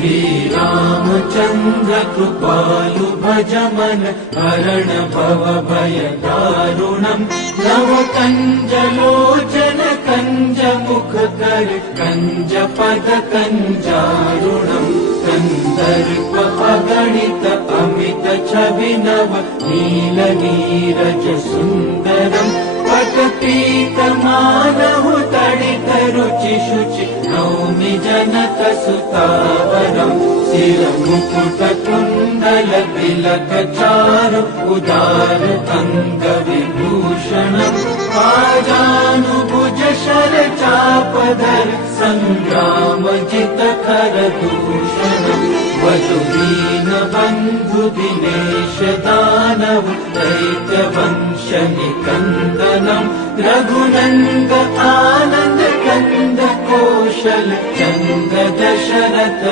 श्रीरामचन्द्र कृपालु भज मन हरण भव भय दारुणम् नव कञ्जलोचन कञ्ज मुख कर कञ्ज पद कञ्जारुणम् कन्दर्प अगणित अमित छवि नव नील नीरज सुन्दरम् पटपीत मानहु तडित रुचि शुचि नौमि जनक सुतावरम् शिर मुकुट कुण्डल तिलक चारु उदार अंग विभूषणम् पाजानुभुज शर चापधर संग्राम जित कर दूषणम् वधुदीन बन्धु दिनेश दानव दैत्य वंश निकन्दनम् रघुनन्द आनन्द कन्द कौशल चन्द्र दशरथ